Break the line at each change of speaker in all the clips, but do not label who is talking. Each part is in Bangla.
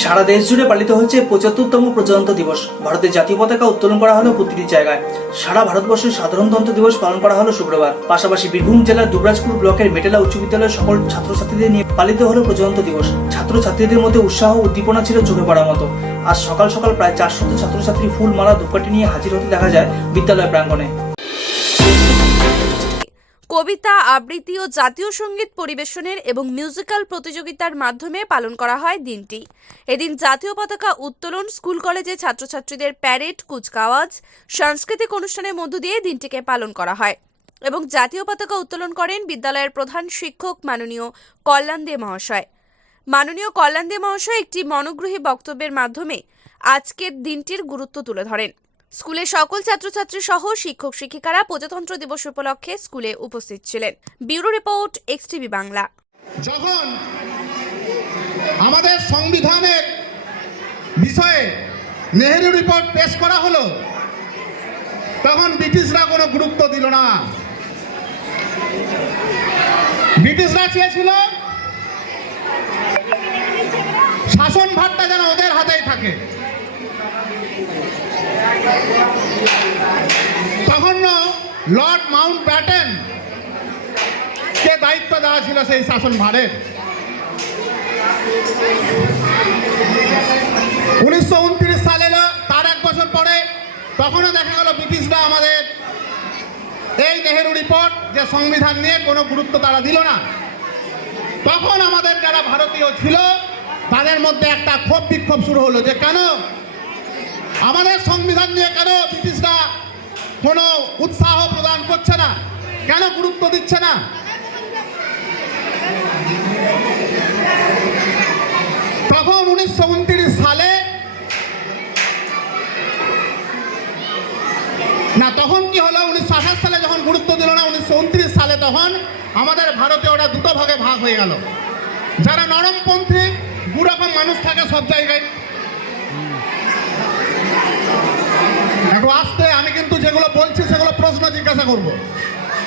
সারা দেশ জুড়ে পালিত হচ্ছে পঁচাত্তরতম প্রজাতন্ত্র দিবস। ভারতের জাতীয় পতাকা উত্তোলন করা হলো প্রতিটি জায়গায়। সারা ভারতবর্ষের সাধারণতন্ত্র দিবস পালন করা হলো শুক্রবার। পাশাপাশি বীরভূম জেলার দুবরাজপুর ব্লকের মেটেলা উচ্চ বিদ্যালয়ের সকল ছাত্রছাত্রীদের নিয়ে পালিত হলো প্রজাতন্ত্র দিবস। ছাত্রছাত্রীদের মধ্যে উৎসাহ উদ্দীপনা ছিল চোখে পড়ার মতো। আজ সকাল সকাল প্রায় চারশত ছাত্রছাত্রী ফুল মালা ধূপকাঠি নিয়ে হাজির হতে দেখা যায় বিদ্যালয় প্রাঙ্গণে।
কবিতা, আবৃত্তি ও জাতীয় সংগীত পরিবেশনের এবং মিউজিক্যাল প্রতিযোগিতার মাধ্যমে পালন করা হয় দিনটি। এদিন জাতীয় পতাকা উত্তোলন, স্কুল কলেজে ছাত্রছাত্রীদের প্যারেড, কুচকাওয়াজ, সাংস্কৃতিক অনুষ্ঠানের মধ্য দিয়ে দিনটিকে পালন করা হয় এবং জাতীয় পতাকা উত্তোলন করেন বিদ্যালয়ের প্রধান শিক্ষক মাননীয় কল্যাণ দে মহাশয়। মাননীয় কল্যাণ দে মহাশয় একটি মনোগ্রহী বক্তব্যের মাধ্যমে আজকের দিনটির গুরুত্ব তুলে ধরেন। স্কুলের সকল ছাত্রছাত্রী সহ শিক্ষক শিক্ষিকারা প্রজাতন্ত্র দিবস উপলক্ষে স্কুলে উপস্থিত ছিলেন। Bureau report, X TV Bangla.
যখন আমাদের সংবিধানের বিষয়ে নেহেরু রিপোর্ট পেশ করা হলো, তখন ব্রিটিশরা কোনো গুরুত্ব দিল না। ব্রিটিশরা চেয়েছিল শাসন ভারটা যেন ওদের হাতেই থাকে। তখন লর্ড মাউন্ট ব্যাটেন কে দায়িত্ব দেওয়া ছিল সেই শাসন ভারের? উনিশশো উনত্রিশ সালে তার এক বছর পরে তখনও দেখা গেল ব্রিটিশরা আমাদের এই নেহেরু রিপোর্ট যে সংবিধান নিয়ে কোনো গুরুত্ব তারা দিল না। তখন আমাদের যারা ভারতীয় ছিল, তাদের মধ্যে একটা ক্ষোভ বিক্ষোভ শুরু হলো যে কেন আমাদের সংবিধান নিয়ে কেন ব্রিটিশরা কোনো উৎসাহ প্রদান করছে না? কেন গুরুত্ব দিচ্ছে না? তখন উনিশশো উনত্রিশ সালে না, তখন কি হলো? উনিশশো আঠাশ সালে যখন গুরুত্ব দিল না, উনিশশো উনত্রিশ সালে তখন আমাদের ভারতে ওরা দুটো ভাগে ভাগ হয়ে গেল। যারা নরমপন্থী দু রকম মানুষ থাকে সব জায়গায় একটু আসতে আমি কিন্তু যেগুলো বলছি সেগুলো প্রশ্ন জিজ্ঞাসা করব।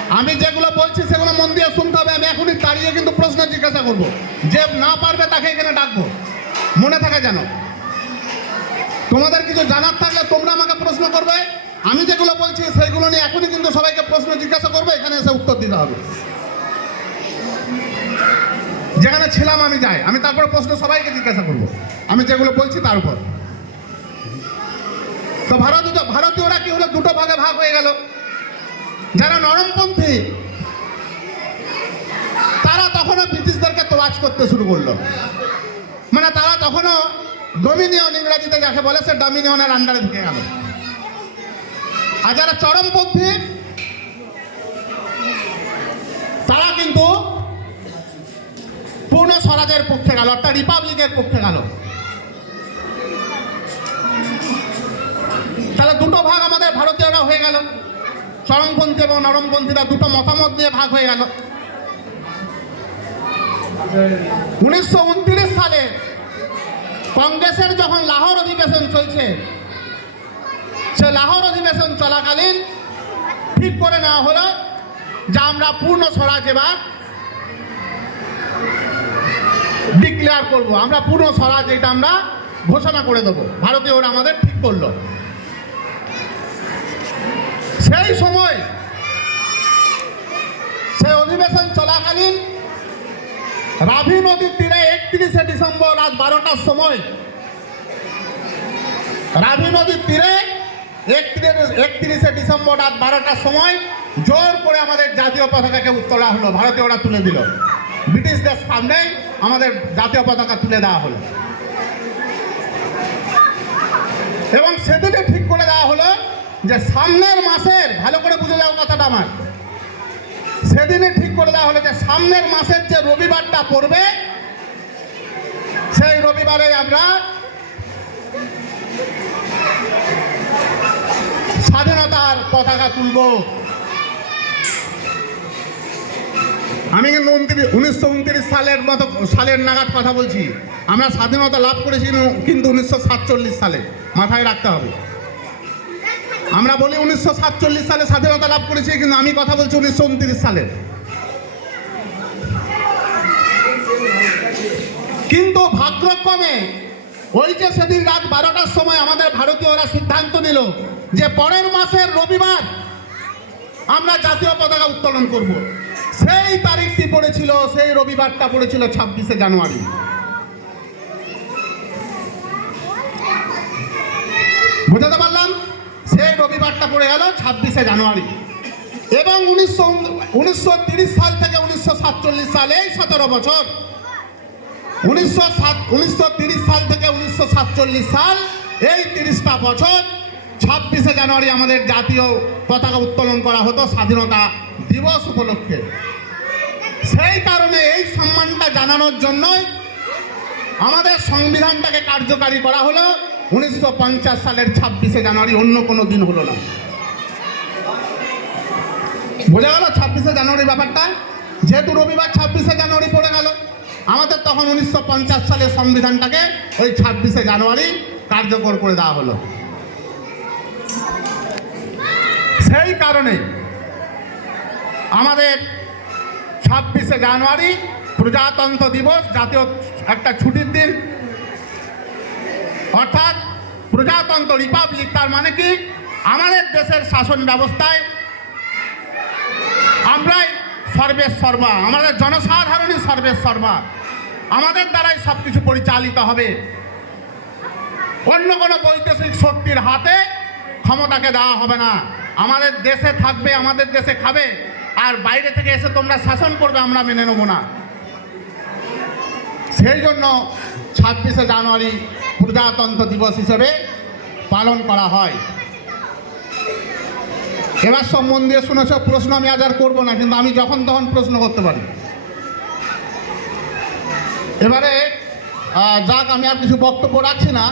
আমি যেগুলো বলছি সেগুলো মন দিয়ে শুনতে হবে, আমি এখনই দাঁড়িয়ে কিন্তু প্রশ্ন জিজ্ঞাসা করব। যে না পারবে তাকে এখানে ডাকবো। মনে থাকে যেন। তোমাদের কিছু জানার থাকলে তোমরা আমাকে প্রশ্ন করবে। আমি যেগুলো বলছি সেইগুলো নিয়ে এখনই কিন্তু সবাইকে প্রশ্ন জিজ্ঞাসা করবে, এখানে এসে উত্তর দিতে হবে। যেখানে ছিলাম আমি যাই। আমি তারপর প্রশ্ন সবাইকে জিজ্ঞাসা করব। আমি যেগুলো বলছি তার উপর। তো ভারতীয় ভারতীয়রা কি হলো? দুটো ভাগে ভাগ হয়ে গেল। যারা নরমপন্থী, তারা তখনও ব্রিটিশদেরকে তোয়াজ করতে শুরু করল। মানে তারা তখনও ডোমিনিয়ন ইংরাজিতে যাকে বলে, সে ডোমিনিয়নের আন্ডারে ঢুকে গেল। আর যারা চরমপন্থী, তারা কিন্তু পূর্ণ স্বরাজের পক্ষে গেল, অর্থাৎ রিপাবলিকের পক্ষে গেল। হয়ে গেল। চরমপন্থী এবং নরমপন্থীরা দুটো মতামত নিয়ে ভাগ হয়ে গেল। উনিশশো উনত্রিশ সালে কংগ্রেসের যখন লাহোর অধিবেশন চলছে, সে লাহোর অধিবেশন চলাকালীন ঠিক করে নেওয়া হলো যে আমরা পূর্ণ স্বরাজ এবার ডিক্লেয়ার করব। আমরা পূর্ণ স্বরাজ এটা আমরা ঘোষণা করে দেবো। ভারতীয়রা আমাদের ঠিক করল। সেই সময় সেই অধিবেশন চলাকালীন রাভি নদীর তীরে একত্রিশে ডিসেম্বর রাত বারোটার সময় রাভি নদীর তীরে একত্রিশ ডিসেম্বর রাত বারোটার সময় জোর করে আমাদের জাতীয় পতাকাকে তোলা হলো, ভারতীয়রা তুলে দিল। ব্রিটিশদের সামনেই আমাদের জাতীয় পতাকা তুলে দেওয়া হলো। এবং সেদিনে ঠিক করে দেওয়া হলো যে সামনের মাসের, ভালো করে বুঝে যাও কথাটা আমার। সেদিনে ঠিক করে দেওয়া হলো যে সামনের মাসের যে রবিবারটা পড়বে, সেই রবিবারে আমরা স্বাধীনতার পতাকা তুলব। আমি কিন্তু উনত্রিশ, উনিশশো উনত্রিশ সালের মতো সালের নাগাদ কথা বলছি। আমরা স্বাধীনতা লাভ করেছি কিন্তু উনিশশো সাতচল্লিশ সালে মাথায় রাখতে হবে। আমরা বলি উনিশশো সাতচল্লিশ সালে স্বাধীনতা লাভ করেছি, কিন্তু আমি কথা বলছি উনিশশো সালের কিন্তু ভাগ্যক্রমে, ওই যে সেদিন রাত বারোটার সময় আমাদের ভারতীয়রা সিদ্ধান্ত নিল যে পরের মাসের রবিবার আমরা জাতীয় পতাকা উত্তোলন করব। সেই তারিখটি পড়েছিল, সেই রবিবারটা পড়েছিল ছাব্বিশে জানুয়ারি। বুঝাতে পারলাম সেই পড়ে গেল, ছাব্বিশে জানুয়ারি। এবং উনিশশো উনিশশো তিরিশ সাল থেকে উনিশশো সাতচল্লিশ সাল, এই সতেরো বছর। উনিশশো সাত, উনিশশো তিরিশ সাল থেকে উনিশশো সাতচল্লিশ সাল, এই তিরিশটা বছর। ছাব্বিশে জানুয়ারি আমাদের জাতীয় পতাকা উত্তোলন করা হতো, স্বাধীনতা দিবস উপলক্ষে। সেই কারণে এই সম্মানটা জানানোর জন্যই আমাদের সংবিধানটাকে কার্যকারী করা হলো। উনিশশো পঞ্চাশ সালের ছাব্বিশে জানুয়ারি, অন্য কোনো দিন হলো না। বোঝা গেল ছাব্বিশে জানুয়ারি ব্যাপারটা? যেহেতু রবিবার ছাব্বিশে জানুয়ারি পড়ে গেল, আমাদের তখন উনিশশো পঞ্চাশ সালের সংবিধানটাকে ওই ছাব্বিশে জানুয়ারি কার্যকর করে দেওয়া হলো। সেই কারণে আমাদের ছাব্বিশে জানুয়ারি প্রজাতন্ত্র দিবস, জাতীয় একটা ছুটির দিন অর্থাৎ প্রজাতন্ত্র রিপাবলিক, তার মানে কি? আমাদের দেশের শাসন ব্যবস্থায় আমরাই সর্বের সর্বা, আমাদের জনসাধারণই সর্বের সর্বা। আমাদের দ্বারাই সব কিছু পরিচালিত হবে। অন্য কোনো বৈদেশিক শক্তির হাতে ক্ষমতাকে দেওয়া হবে না। আমাদের দেশে থাকবে, আমাদের দেশে খাবে। আর বাইরে থেকে এসে তোমরা শাসন করবে, আমরা মেনে নেব না। সেই জন্য ছাব্বিশে জানুয়ারি প্রজাতন্ত্র দিবস হিসেবে পালন করা হয়। এবার সম্বন্ধে শুনেছ, প্রশ্ন আমি আজ আর করব না, কিন্তু আমি যখন তখন প্রশ্ন করতে পারি। এবারে যাক, আমি আর কিছু বক্তব্য রাখছি না।